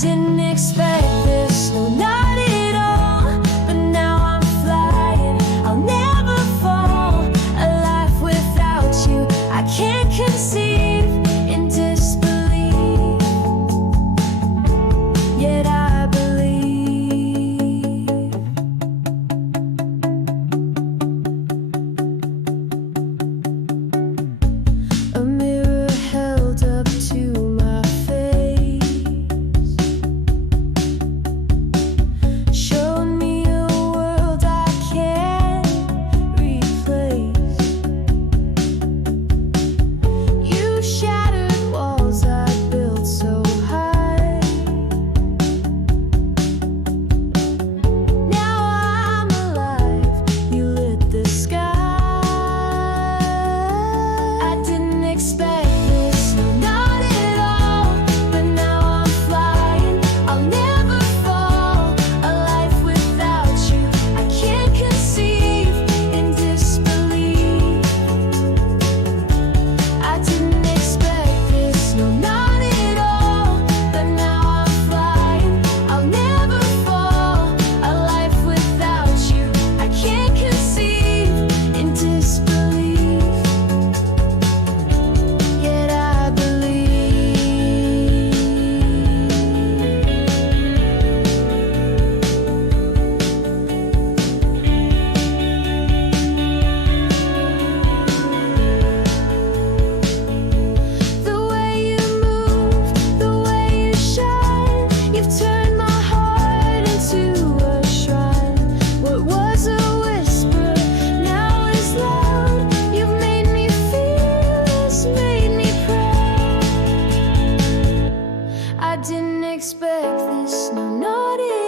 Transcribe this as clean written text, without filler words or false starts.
didn't expect this, no, not at all. But now I'm flying, I'll never fall. A life without you, I can't conceive. In disbelief, yet I believe. A mirror held up to my face showed me a world I can't replace. You shattered walls I built so high. Now I'm alive, you lit the sky. I didn't expect this, no, not at all. But now I'm flying, I'll never fall. A life without you, I can't conceive. In disbelief, I didn't expect this, no, not at all. But now I'm flying, I'll never fall. A life without you, I can't conceive. In disbelief, yet I believe. The way you move, the way you shine, you've turned my heart into a shrine. What was a whisper now is loud. You've made me feel this, made me proud. I didn't expect this, no, not at